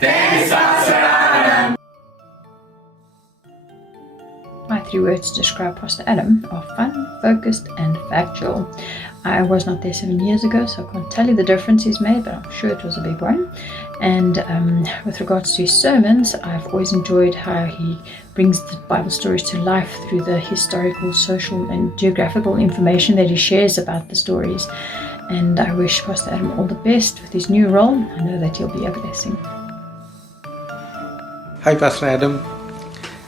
Thanks, Pastor Adam. My 3 words to describe Pastor Adam are fun, focused, and factual. I was not there 7 years ago, so I can't tell you the difference he's made, but I'm sure it was a big one. And with regards to his sermons, I've always enjoyed how he brings the Bible stories to life through the historical, social, and geographical information that he shares about the stories. And I wish Pastor Adam all the best with his new role. I know that he'll be a blessing. Hi, Pastor Adam.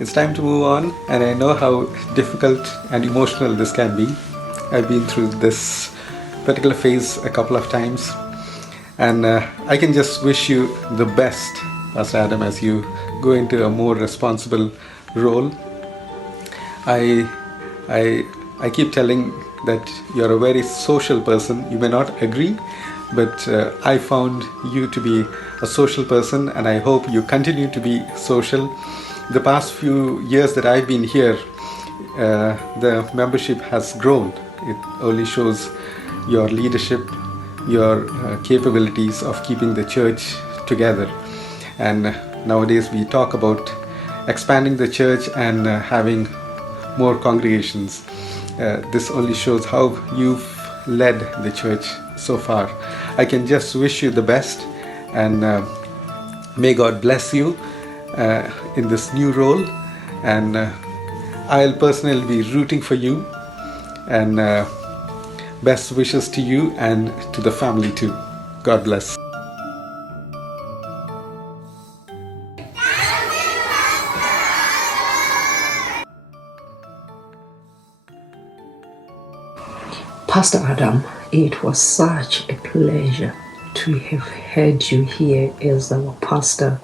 It's time to move on, and I know how difficult and emotional this can be. I've been through this particular phase a couple of times, and I can just wish you the best, Pastor Adam, as you go into a more responsible role. I keep telling that you're a very social person. You may not agree, but I found you to be a social person, and I hope you continue to be social. The past few years that I've been here, the membership has grown. It only shows your leadership, your capabilities of keeping the church together. And nowadays we talk about expanding the church and having more congregations. This only shows how you've led the church so far. I can just wish you the best, and may God bless you in this new role, and I'll personally be rooting for you, and best wishes to you and to the family too. God bless. Pastor Adam, it was such a pleasure to have had you here as our pastor.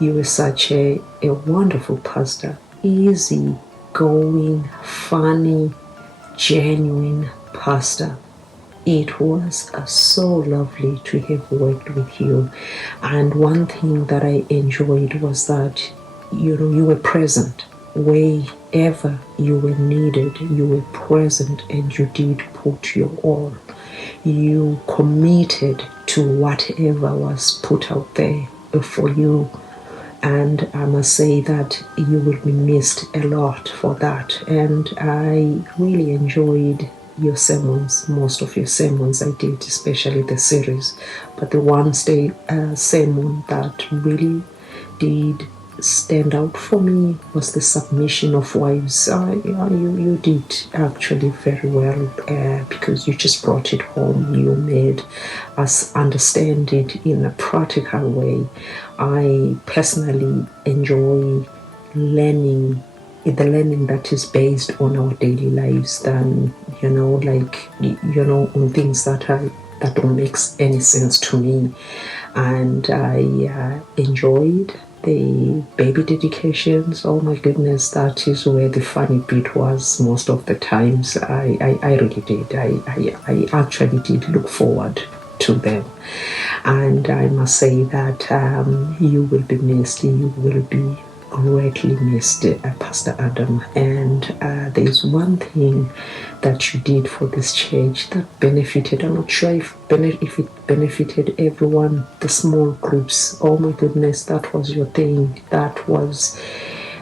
You were such a wonderful pastor, easy going, funny, genuine pastor. It was so lovely to have worked with you. And one thing that I enjoyed was that you were present wherever you were needed. You were present, and you did put your all. You committed to whatever was put out there for you. And I must say that you will be missed a lot for that. And I really enjoyed your sermons, most of your sermons I did, especially the series. But the one sermon that really did stand out for me was the submission of wives. You did actually very well because you just brought it home. You made us understand it in a practical way. I personally enjoy learning that is based on our daily lives than on things that don't make any sense to me. And I enjoyed the baby dedications. Oh my goodness, that is where the funny bit was most of the times. I really did. I actually did look forward to them. And I must say that you will be missed. You will be greatly missed, Pastor Adam. And there's one thing that you did for this church that benefited. I'm not sure if it benefited everyone, the small groups. Oh my goodness, that was your thing. That was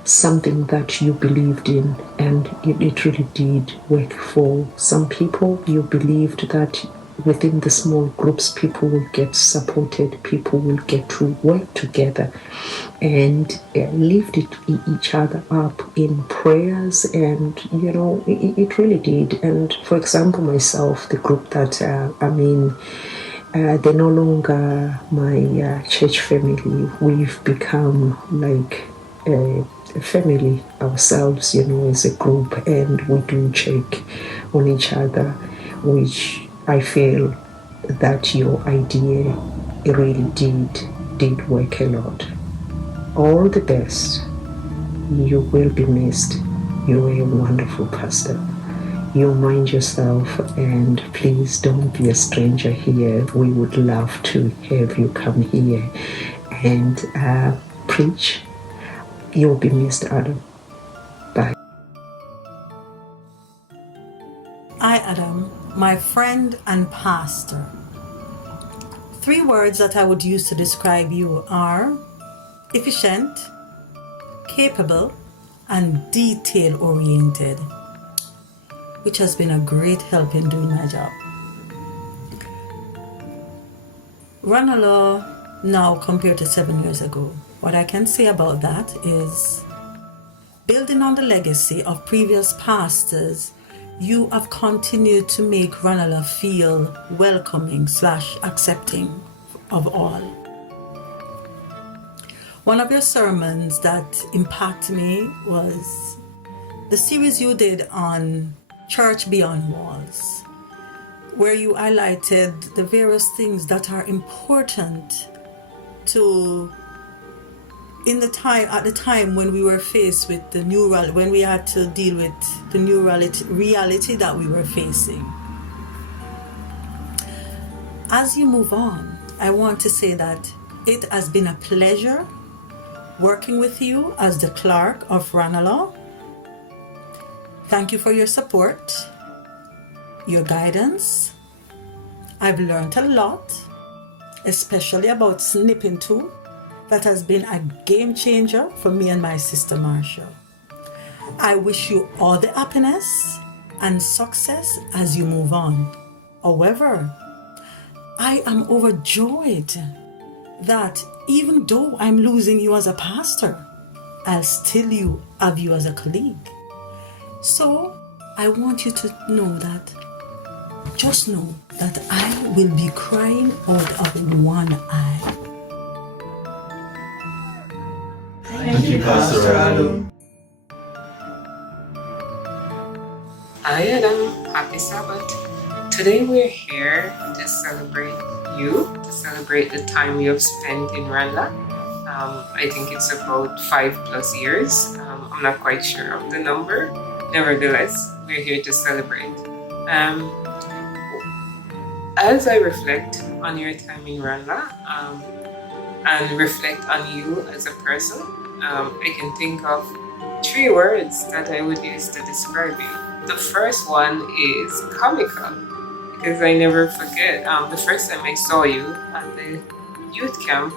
something that you believed in, and it really did work for some people. You believed that within the small groups, people will get supported, people will get to work together and lift each other up in prayers. And it really did. And for example, myself, the group that I'm in, they're no longer my church family. We've become like a family ourselves, as a group, and we do check on each other, which I feel that your idea really did work a lot. All the best. You will be missed. You are a wonderful pastor. You mind yourself, and please don't be a stranger here. We would love to have you come here and preach. You will be missed, Adam. Bye. Hi, Adam, my friend and pastor. 3 words that I would use to describe you are efficient, capable, and detail-oriented, which has been a great help in doing my job. Ranelagh now compared to 7 years ago. What I can say about that is, building on the legacy of previous pastors, you have continued to make Ranelagh feel welcoming / accepting of all. One of your sermons that impacted me was the series you did on Church Beyond Walls, where you highlighted the various things that are important to at the time when we were faced with when we had to deal with the new reality that we were facing. As you move on, I want to say that it has been a pleasure working with you as the clerk of Ranelagh. Thank you for your support, your guidance. I've learned a lot, especially about snipping too. That has been a game changer for me and my sister Marcia. I wish you all the happiness and success as you move on. However, I am overjoyed that even though I'm losing you as a pastor, I'll still have you as a colleague. So I want you to know that, just know that I will be crying out of one eye. Thank you, Pastor Adam. Hi Adam, happy Sabbath. Today we're here to celebrate you, to celebrate the time you have spent in Ranelagh. I think it's about 5+ years. I'm not quite sure of the number. Nevertheless, we're here to celebrate. As I reflect on your time in Ranelagh and reflect on you as a person, I can think of 3 words that I would use to describe you. The first one is comical, because I never forget the first time I saw you at the youth camp,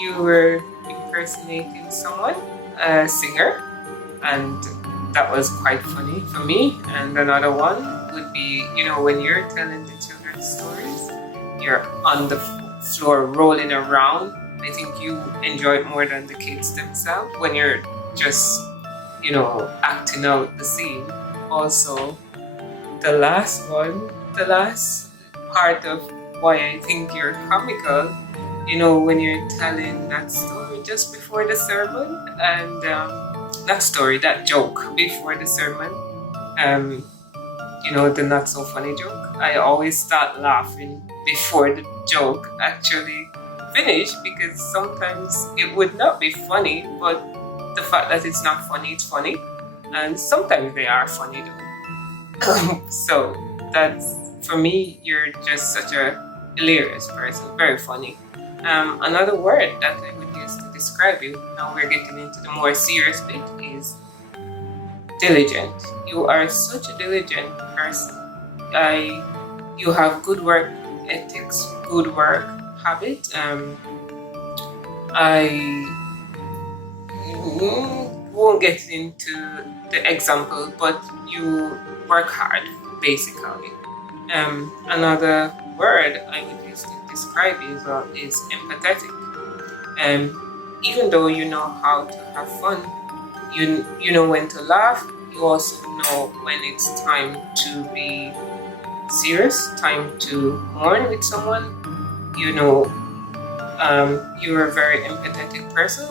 you were impersonating someone, a singer, and that was quite funny for me. And another one would be, when you're telling the children's stories, you're on the floor rolling around. I think you enjoy it more than the kids themselves when you're just, acting out the scene. Also, the last part of why I think you're comical, when you're telling that story just before the sermon, and that joke before the sermon, the not so funny joke. I always start laughing before the joke actually finished, because sometimes it would not be funny, but the fact that it's not funny, it's funny. And sometimes they are funny though. So that's, for me, you're just such a hilarious person, very funny. Another word that I would use to describe you, now we're getting into the more serious bit, is diligent. You are such a diligent person. You have good work ethics, good work habit. I won't get into the example, but you work hard, basically. Another word I would use to describe you as well is empathetic. Even though you know how to have fun, you know when to laugh, you also know when it's time to be serious, time to mourn with someone. You're a very empathetic person.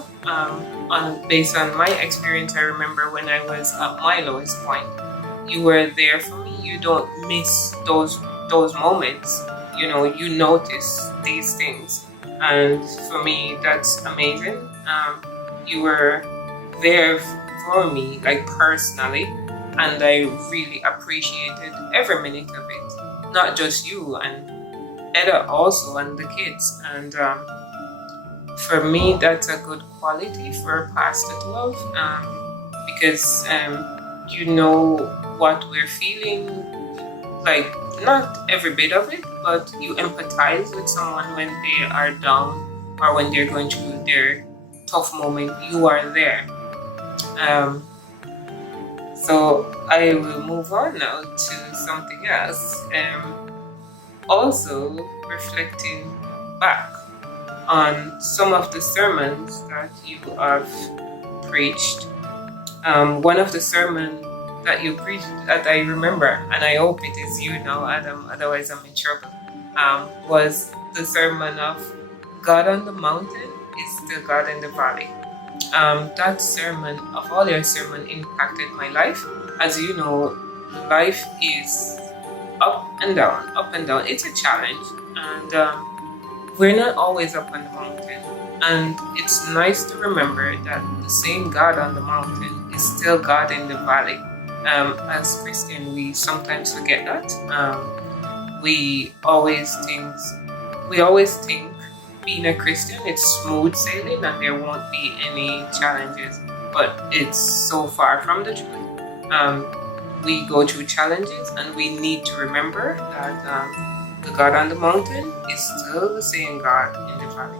Based on my experience, I remember when I was at my lowest point, you were there for me. You don't miss those moments. You notice these things, and for me, that's amazing. You were there for me, like personally, and I really appreciated every minute of it. Not just you, and Eda also, and the kids. And for me, that's a good quality for a pastor to love, because you know what we're feeling, like not every bit of it, but you empathize with someone when they are down or when they're going through their tough moment, you are there. So I will move on now to something else. Also reflecting back on some of the sermons that you have preached. One of the sermons that you preached that I remember, and I hope it is you now, Adam, otherwise I'm in trouble, was the sermon of God on the mountain is still God in the valley. That sermon, of all your sermon, impacted my life. As you know, life is up and down, up and down. It's a challenge, and we're not always up on the mountain. And it's nice to remember that the same God on the mountain is still God in the valley. As Christians, we sometimes forget that. We always think being a Christian, it's smooth sailing and there won't be any challenges. But it's so far from the truth. We go through challenges, and we need to remember that the God on the mountain is still the same God in the valley.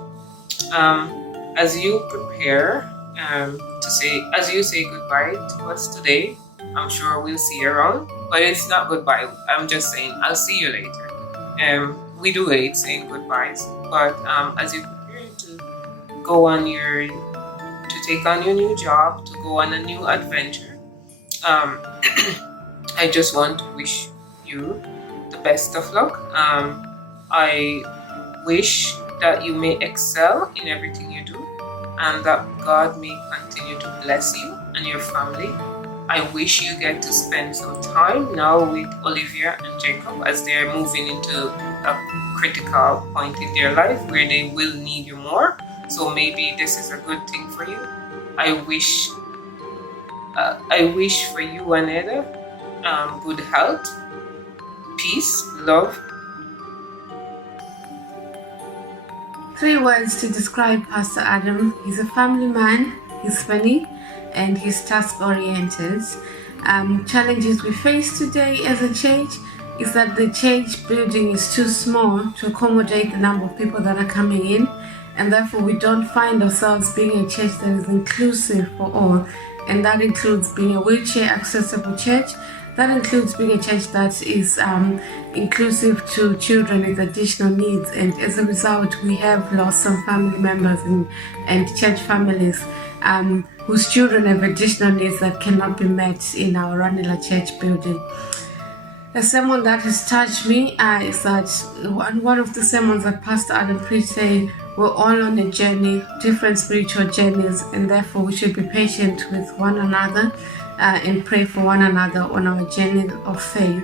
As you prepare as you say goodbye to us today, I'm sure we'll see you around, but it's not goodbye. I'm just saying I'll see you later. We do hate saying goodbyes, but as you prepare to take on your new job, to go on a new adventure, I just want to wish you the best of luck. I wish that you may excel in everything you do, and that God may continue to bless you and your family. I wish you get to spend some time now with Olivia and Jacob as they're moving into a critical point in their life where they will need you more. So maybe this is a good thing for you. I wish for you and Eda good health, peace, love. 3 words to describe Pastor Adam. He's a family man, he's funny, and he's task-oriented. Challenges we face today as a church is that the church building is too small to accommodate the number of people that are coming in, and therefore we don't find ourselves being a church that is inclusive for all. And that includes being a wheelchair accessible church. That includes being a church that is inclusive to children with additional needs. And as a result, we have lost some family members and church families whose children have additional needs that cannot be met in our Ranelagh church building. A sermon that has touched me is that one of the sermons that Pastor Adam preached saying, we're all on a journey, different spiritual journeys, and therefore we should be patient with one another and pray for one another on our journey of faith.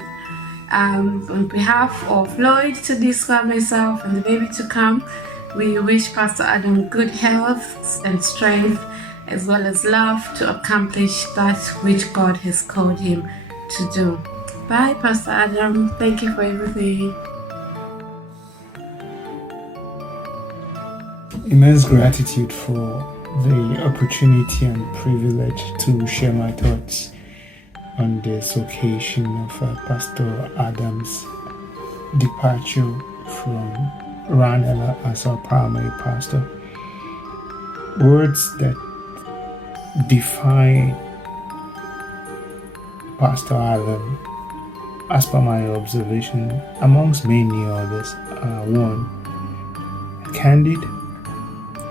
On behalf of Lloyd, to describe myself, and the baby to come, we wish Pastor Adam good health and strength, as well as love to accomplish that which God has called him to do. Bye, Pastor Adam. Thank you for everything. Immense gratitude for the opportunity and privilege to share my thoughts on this occasion of Pastor Adam's departure from Ranelagh as our primary pastor. Words that define Pastor Adam, as per my observation, amongst many others, are 1. Candid,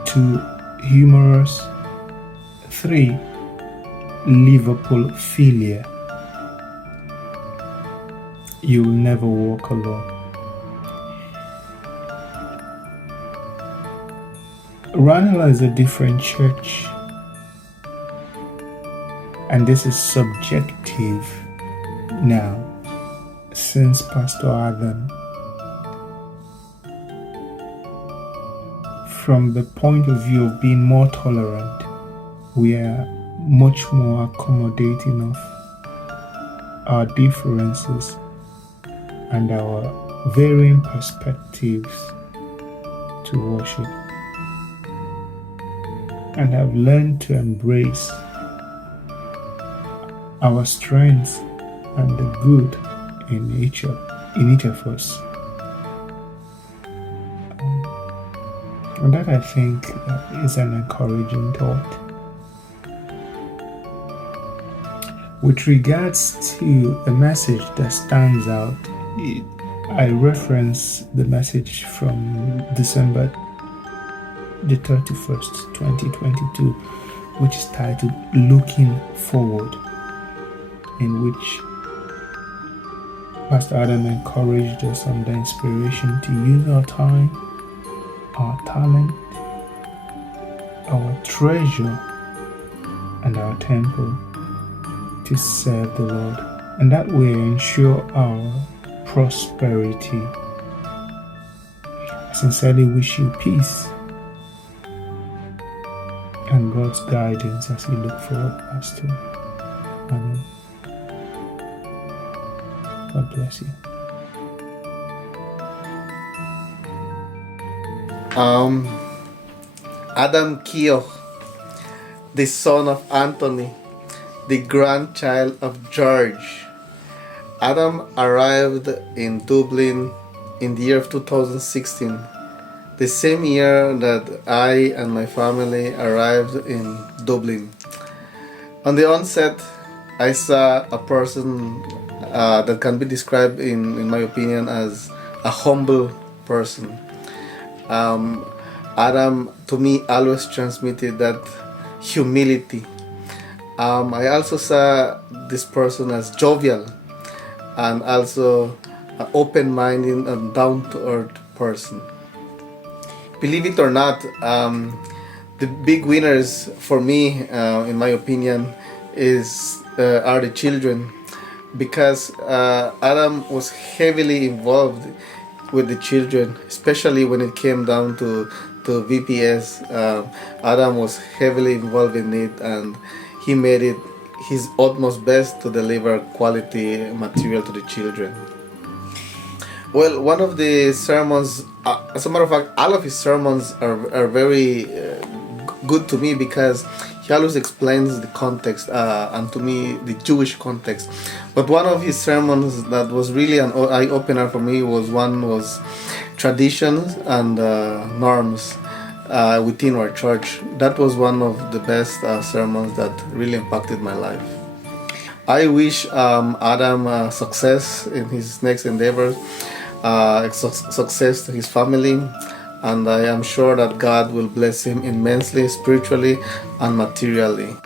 2. Humorous, 3. Liverpool philia. You will never walk alone. Ranelagh is a different church, and this is subjective now, since Pastor Adam, from the point of view of being more tolerant, we are much more accommodating of our differences and our varying perspectives to worship, and have learned to embrace our strengths and the good in each of us. And that, I think, is an encouraging thought. With regards to a message that stands out, I reference the message from December the 31st, 2022, which is titled Looking Forward, in which Pastor Adam encouraged us under inspiration to use our time, our talent, our treasure, and our temple to serve the Lord, and that way ensure our prosperity. I sincerely wish you peace and God's guidance as you look forward, Pastor. Amen. God bless you. Adam Keogh, the son of Anthony, the grandchild of George. Adam arrived in Dublin in the year of 2016, the same year that I and my family arrived in Dublin. On the onset, I saw a person that can be described, in my opinion, as a humble person. Adam, to me, always transmitted that humility. I also saw this person as jovial and also an open-minded and down-to-earth person. Believe it or not, the big winners for me, in my opinion, are the children, because Adam was heavily involved with the children, especially when it came down to VPS. Adam was heavily involved in it, and he made it his utmost best to deliver quality material to the children. Well, one of the sermons, as a matter of fact, all of his sermons are very good to me, because he always explains the context, and to me, the Jewish context. But one of his sermons that was really an eye-opener for me was traditions and norms within our church. That was one of the best sermons that really impacted my life. I wish Adam success in his next endeavor, success to his family, and I am sure that God will bless him immensely, spiritually and materially.